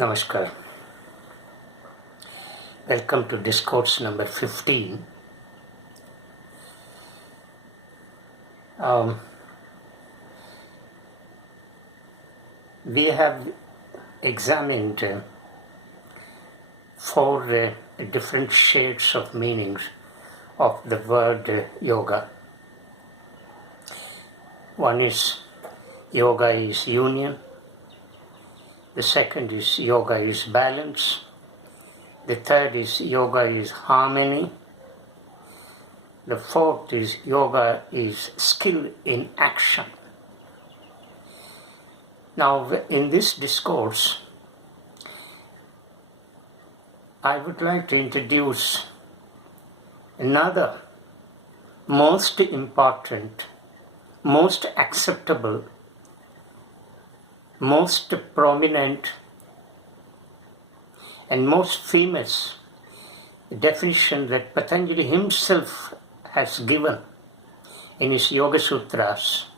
Namaskar. Welcome to Discourse number 15. We have examined four different shades of meanings of the word yoga. One is yoga is union. The second is yoga is balance. The third is yoga is harmony. The fourth is yoga is skill in action. Now, in this discourse, I would like to introduce another most important, most acceptable, most prominent and most famous definition that Patanjali himself has given in his Yoga Sutras.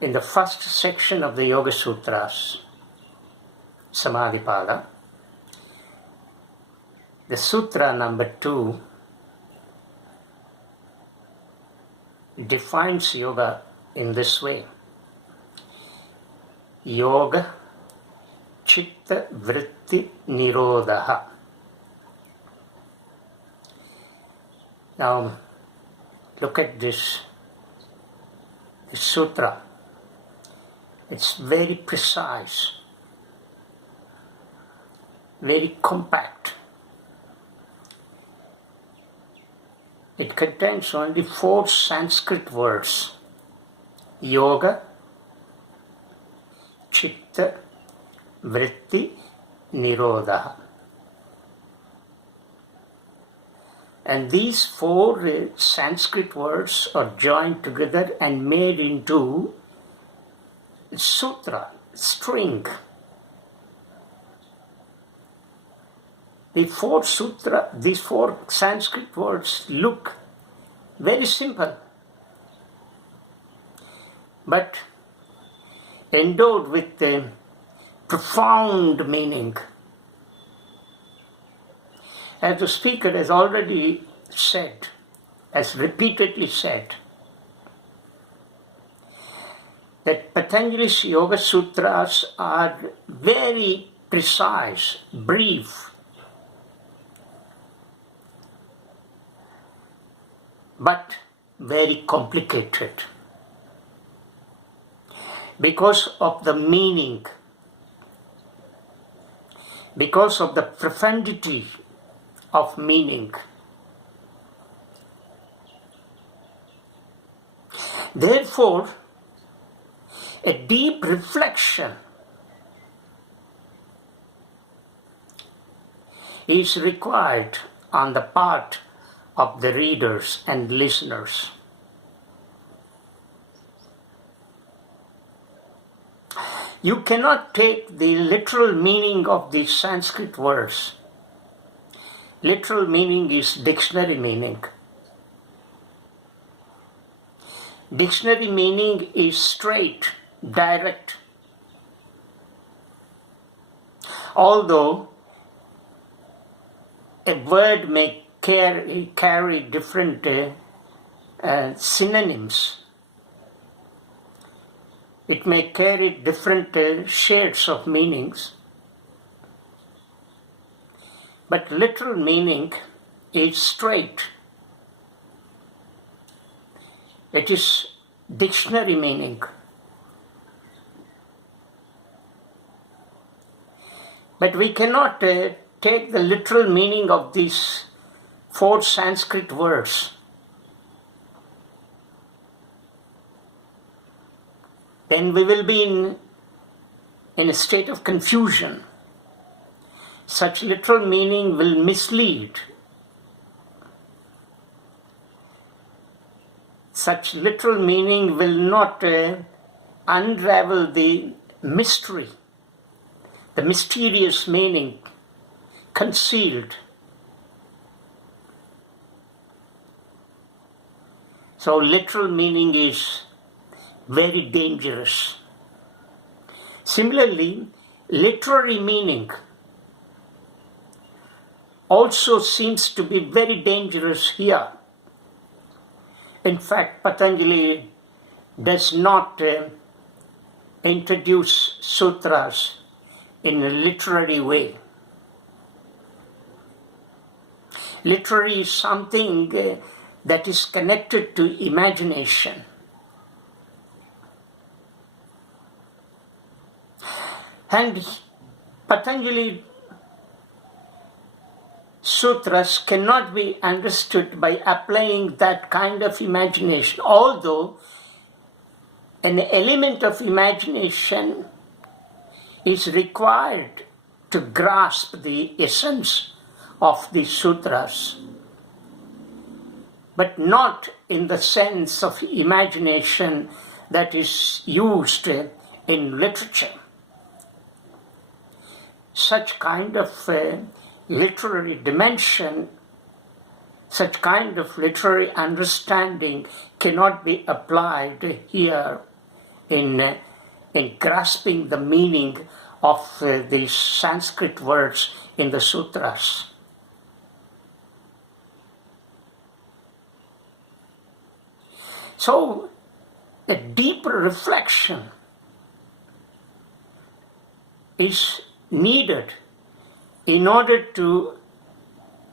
In the first section of the Yoga Sutras, Samadhipada, the Sutra number 2 defines yoga in this way. Yogah, Chitta, Vritti, Nirodhah. Now, look at this sutra. It's very precise, very compact. It contains only 4 Sanskrit words: Yoga, Chitta, Vritti, Nirodhah. And these 4 Sanskrit words are joined together and made into sutra, string. These 4 Sanskrit words look very simple, but endowed with a profound meaning. As the speaker has already said, has repeatedly said, that Patanjali's Yoga Sutras are very precise, brief, but very complicated because of the meaning, because of the profundity of meaning. Therefore, a deep reflection is required on the part of the readers and listeners. You cannot take the literal meaning of these Sanskrit words. Literal meaning is dictionary meaning. Dictionary meaning is straight, direct. Although a word may carry different synonyms, it may carry different shades of meanings, but literal meaning is straight. It is dictionary meaning. But we cannot take the literal meaning of these 4 Sanskrit words. Then we will be in a state of confusion. Such literal meaning will mislead. Such literal meaning will not unravel the mystery, the mysterious meaning concealed. So literal meaning is very dangerous. Similarly, literary meaning also seems to be very dangerous here. In fact, Patanjali does not introduce sutras in a literary way. Literary is something that is connected to imagination. And Patanjali sutras cannot be understood by applying that kind of imagination, although an element of imagination is required to grasp the essence of the sutras, but not in the sense of imagination that is used in literature. Such kind of literary dimension, such kind of literary understanding cannot be applied here in grasping the meaning of these Sanskrit words in the sutras. So, a deeper reflection is needed in order to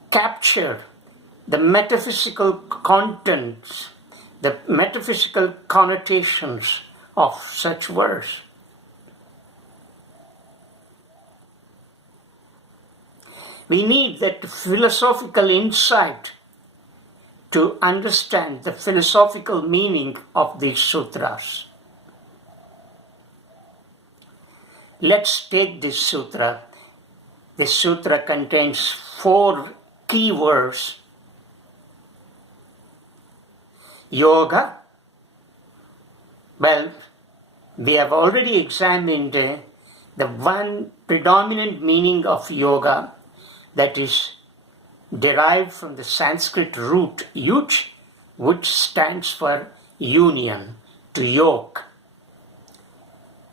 capture the metaphysical contents, the metaphysical connotations of such words. We need that philosophical insight to understand the philosophical meaning of these sutras. Let's take this sutra. This sutra contains 4 key words. Yoga. Well, we have already examined the one predominant meaning of yoga, that is derived from the Sanskrit root yuj, which stands for union, to yoke.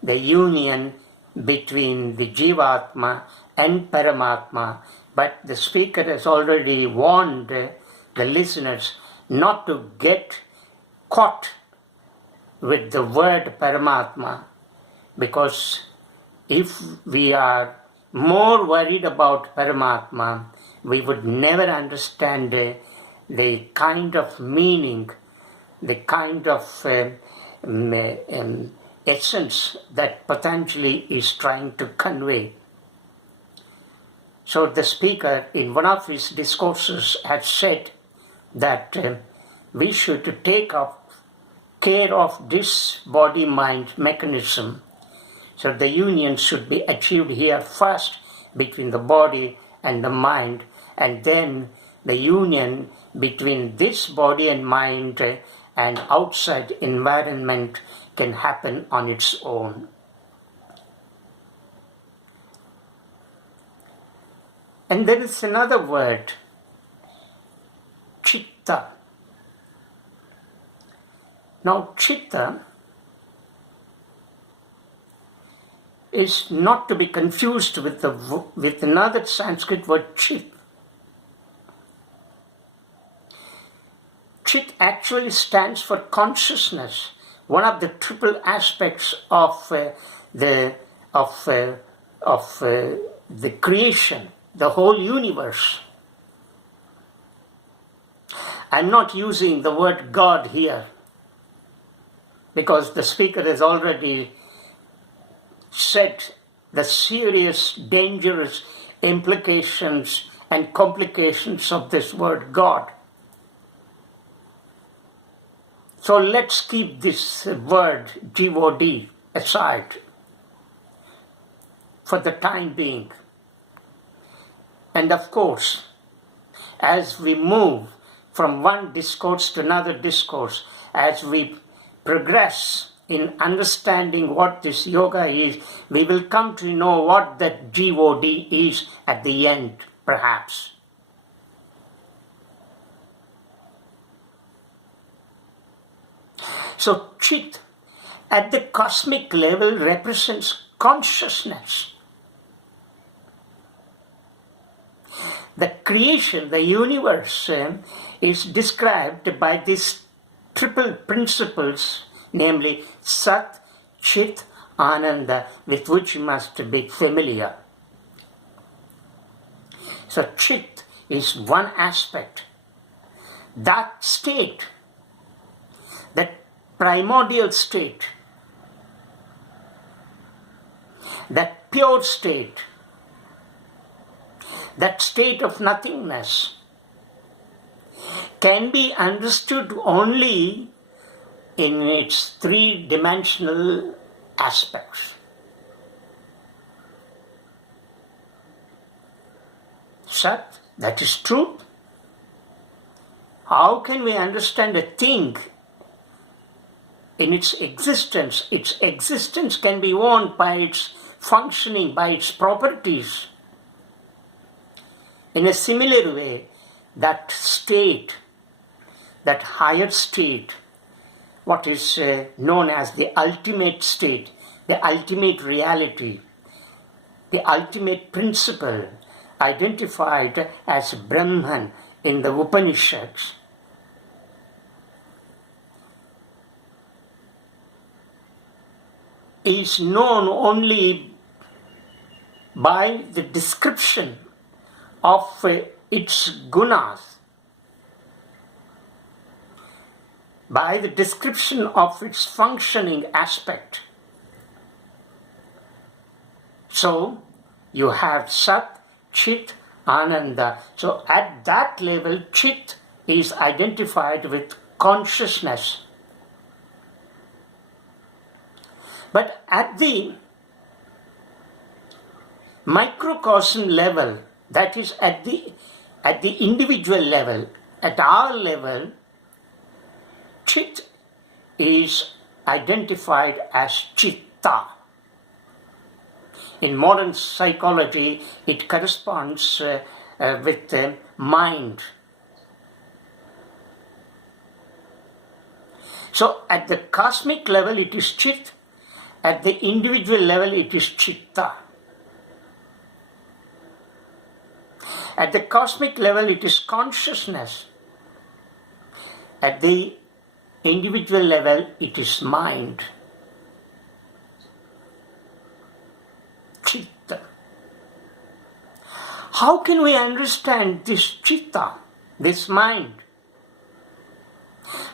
The union between the Jivatma and Paramatma, but the speaker has already warned the listeners not to get caught with the word Paramatma, because if we are more worried about Paramatma, we would never understand the kind of meaning, the kind of essence that Patanjali is trying to convey. So the speaker in one of his discourses had said that we should take up care of this body-mind mechanism. So the union should be achieved here first between the body and the mind, and then the union between this body and mind and outside environment can happen on its own. And there is another word, Chitta. Now, Chitta is not to be confused with another Sanskrit word, Chit. Chit actually stands for consciousness, one of the triple aspects of the creation, the whole universe. I'm not using the word God here, because the speaker has already said the serious, dangerous implications and complications of this word God. So let's keep this word God aside for the time being. And of course, as we move from one discourse to another discourse, as we progress in understanding what this yoga is, we will come to know what that God is at the end, perhaps. So Chit at the cosmic level represents consciousness. The creation, the universe, is described by these triple principles, namely Sat, Chit, Ananda, with which you must be familiar. So Chit is one aspect. That state, that primordial state, that pure state, that state of nothingness, can be understood only in its three-dimensional aspects. Sat, that is truth. How can we understand a thing in its existence? Its existence can be owned by its functioning, by its properties. In a similar way, that state, that higher state, what is known as the ultimate state, the ultimate reality, the ultimate principle, identified as Brahman in the Upanishads, is known only by the description of its gunas, by the description of its functioning aspect. So you have Sat, Chit, Ananda. So at that level, Chit is identified with consciousness. But at the microcosm level, that is at the individual level, at our level, Chit is identified as Chitta. In modern psychology, it corresponds with mind. So at the cosmic level, it is Chit. At the individual level, it is Chitta. At the cosmic level, it is consciousness. At the individual level, it is mind. Chitta. How can we understand this Chitta, this mind?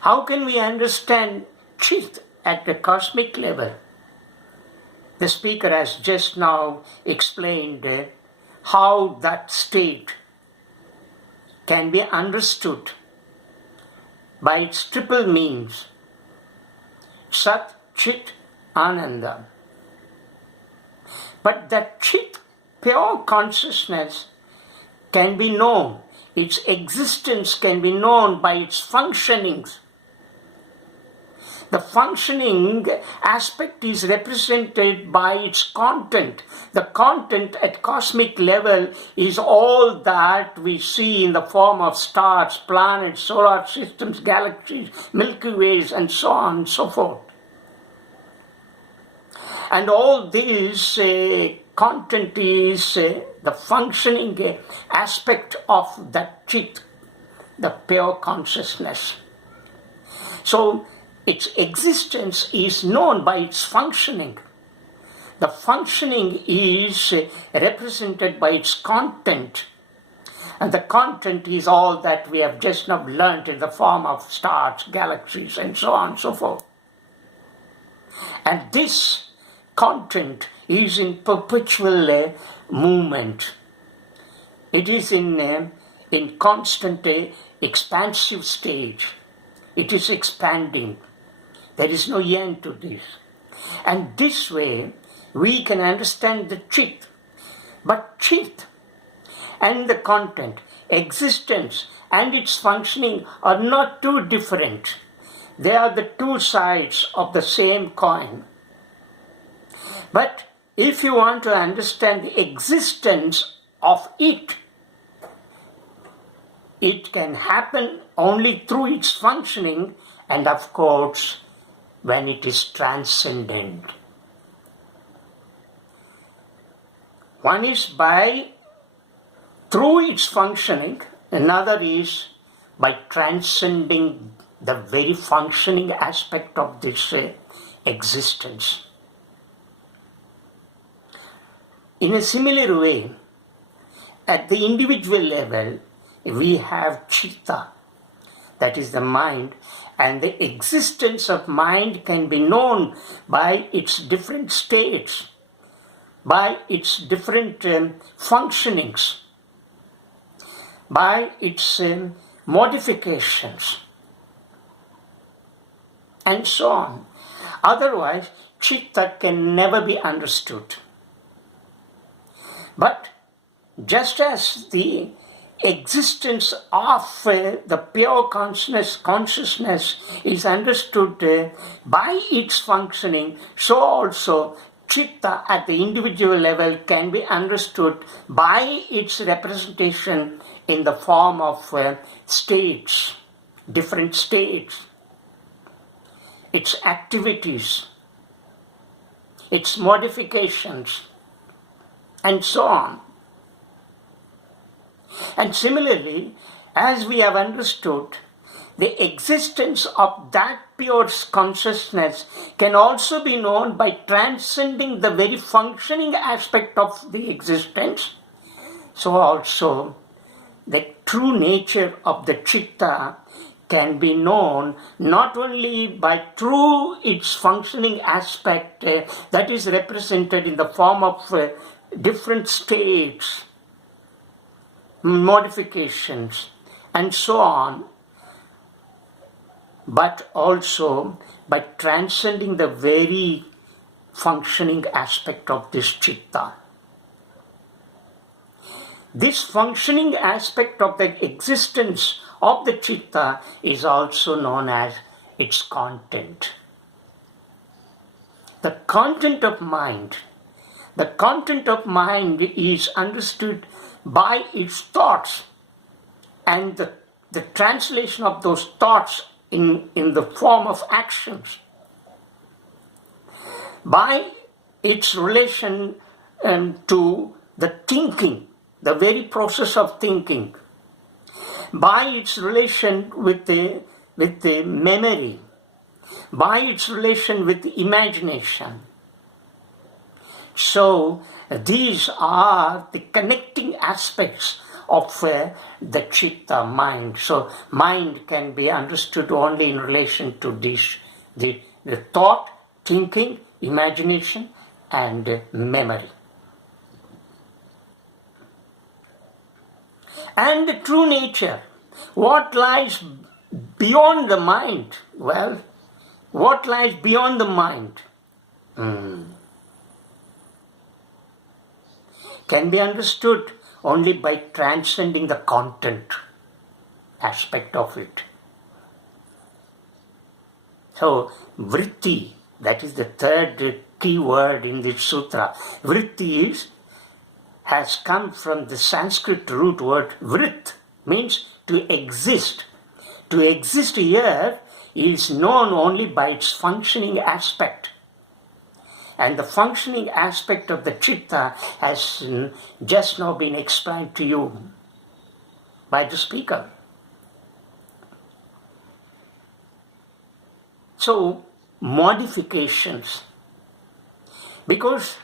How can we understand Chit at the cosmic level? The speaker has just now explained how that state can be understood by its triple means, Sat, Chit, Ananda. But that Chit, pure consciousness, can be known, its existence can be known by its functionings. The functioning aspect is represented by its content. The content at cosmic level is all that we see in the form of stars, planets, solar systems, galaxies, Milky Ways, and so on and so forth. And all this content is the functioning aspect of that Chit, the pure consciousness. So its existence is known by its functioning. The functioning is represented by its content. And the content is all that we have just now learnt in the form of stars, galaxies, and so on and so forth. And this content is in perpetual movement. It is in constant expansive stage. It is expanding. There is no end to this. And this way, we can understand the Chit. But Chit and the content, existence and its functioning are not too different. They are the two sides of the same coin. But if you want to understand the existence of it, it can happen only through its functioning and, of course, when it is transcendent. One is through its functioning, another is by transcending the very functioning aspect of this existence. In a similar way, at the individual level, we have Chitta, that is the mind, and the existence of mind can be known by its different states, by its different functionings, by its modifications, and so on. Otherwise, Chitta can never be understood. But just as the existence of the pure consciousness is understood by its functioning, so also Chitta at the individual level can be understood by its representation in the form of states, different states, its activities, its modifications, and so on. And similarly, as we have understood, the existence of that pure consciousness can also be known by transcending the very functioning aspect of the existence. So also, the true nature of the Chitta can be known not only by through its functioning aspect that is represented in the form of different states, modifications, and so on, but also by transcending the very functioning aspect of this Chitta. This functioning aspect of the existence of the Chitta is also known as its content. The content of mind. The content of mind is understood by its thoughts, and the translation of those thoughts in the form of actions, by its relation to the thinking, the very process of thinking, by its relation with the memory, by its relation with the imagination. So these are the connecting aspects of the Chitta mind. So mind can be understood only in relation to this, the thought, thinking, imagination, and memory. And the true nature, what lies beyond the mind? Well, what lies beyond the mind? Can be understood only by transcending the content aspect of it. So, Vritti, that is the third key word in this sutra. Vritti has come from the Sanskrit root word vrit, means to exist. To exist here is known only by its functioning aspect. And the functioning aspect of the Chitta has just now been explained to you by the speaker. So, modifications. Because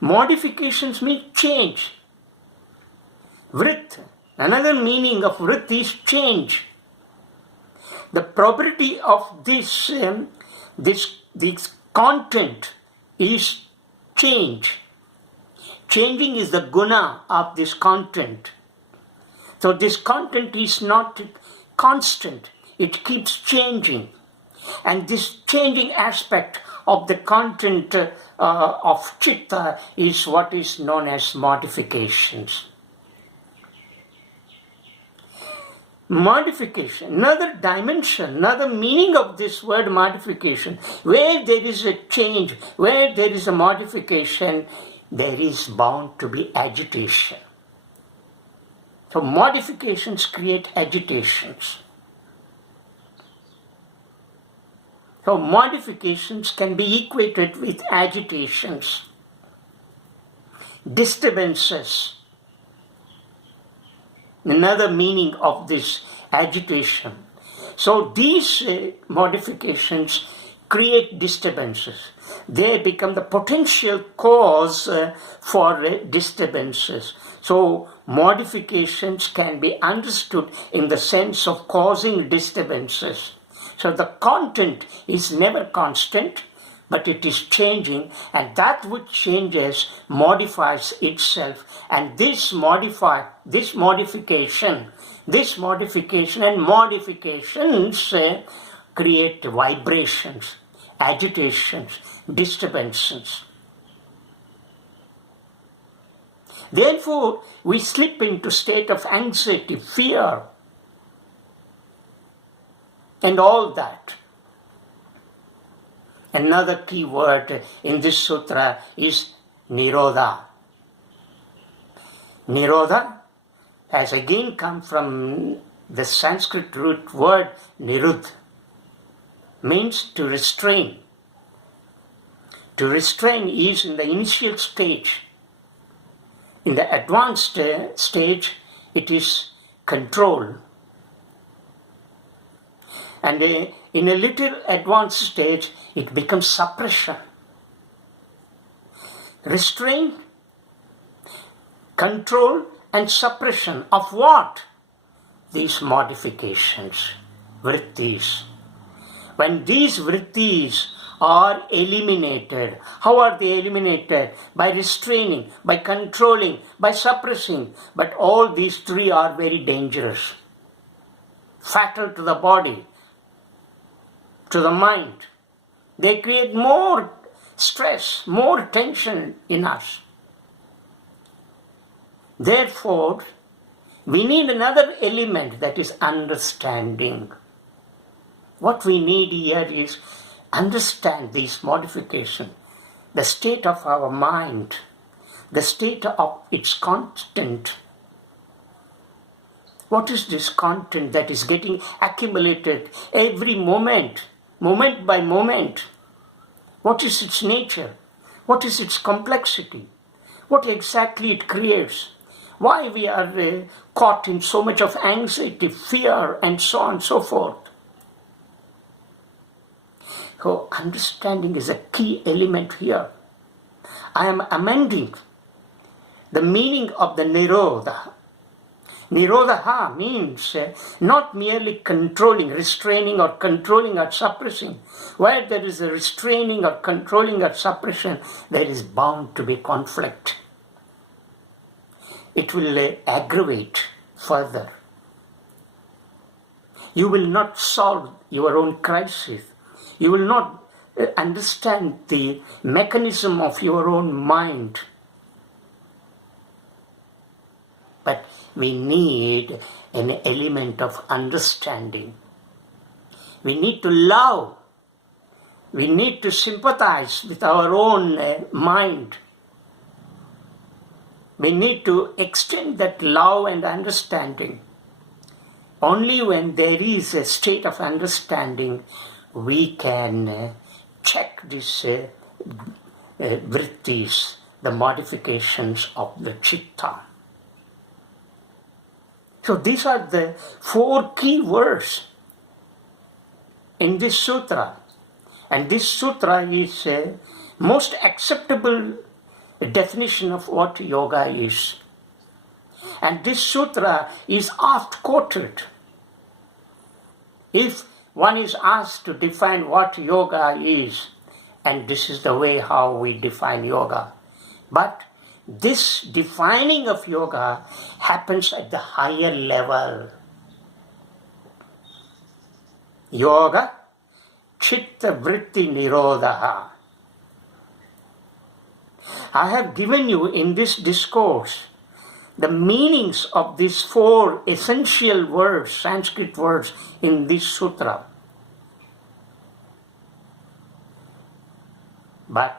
modifications mean change. Vrit, another meaning of vrit is change. The property of this content is change. Changing is the guna of this content. So this content is not constant. It keeps changing. And this changing aspect of the content of Chitta is what is known as modifications. Modification, another dimension, another meaning of this word modification. Where there is a change, where there is a modification, there is bound to be agitation. So modifications create agitations. So modifications can be equated with agitations, disturbances. Another meaning of this agitation. So these modifications create disturbances. They become the potential cause for disturbances. So modifications can be understood in the sense of causing disturbances. So the content is never constant, but it is changing, and that which changes modifies itself. And this modification and modifications create vibrations, agitations, disturbances. Therefore, we slip into state of anxiety, fear, and all that. Another key word in this sutra is Nirodhah. Nirodhah has again come from the Sanskrit root word Nirodh, means to restrain. To restrain is in the initial stage. In the advanced stage, it is control. And in a little advanced stage, it becomes suppression. Restraint, control, and suppression of what? These modifications, vrittis. When these vrittis are eliminated, how are they eliminated? By restraining, by controlling, by suppressing. But all these three are very dangerous, fatal to the body, to the mind. They create more stress, more tension in us. Therefore, we need another element, that is understanding. What we need here is understand these modifications, the state of our mind, the state of its content. What is this content that is getting accumulated every moment by moment? What is its nature? What is its complexity? What exactly it creates? Why we are caught in so much of anxiety, fear, and so on and so forth? So understanding is a key element here. I am amending the meaning of the Nirodha. Nirodhah means not merely controlling, restraining or controlling or suppressing. Where there is a restraining or controlling or suppression, there is bound to be conflict. It will aggravate further. You will not solve your own crisis. You will not understand the mechanism of your own mind. But we need an element of understanding. We need to love. We need to sympathize with our own mind. We need to extend that love and understanding. Only when there is a state of understanding, we can check these vrittis, the modifications of the Chitta. So these are the 4 key words in this sutra. And this sutra is a most acceptable definition of what yoga is. And this sutra is oft quoted. If one is asked to define what yoga is, and this is the way how we define yoga. But this defining of yoga happens at the higher level. Yoga, Chitta, Vritti, Nirodhah. I have given you in this discourse the meanings of these 4 essential words, Sanskrit words in this sutra. But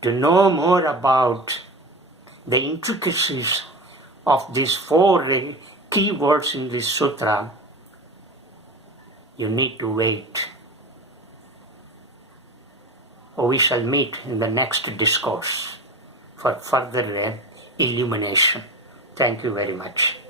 to know more about the intricacies of these 4 key words in this sutra, You need to wait. We shall meet in the next discourse for further illumination. Thank you very much.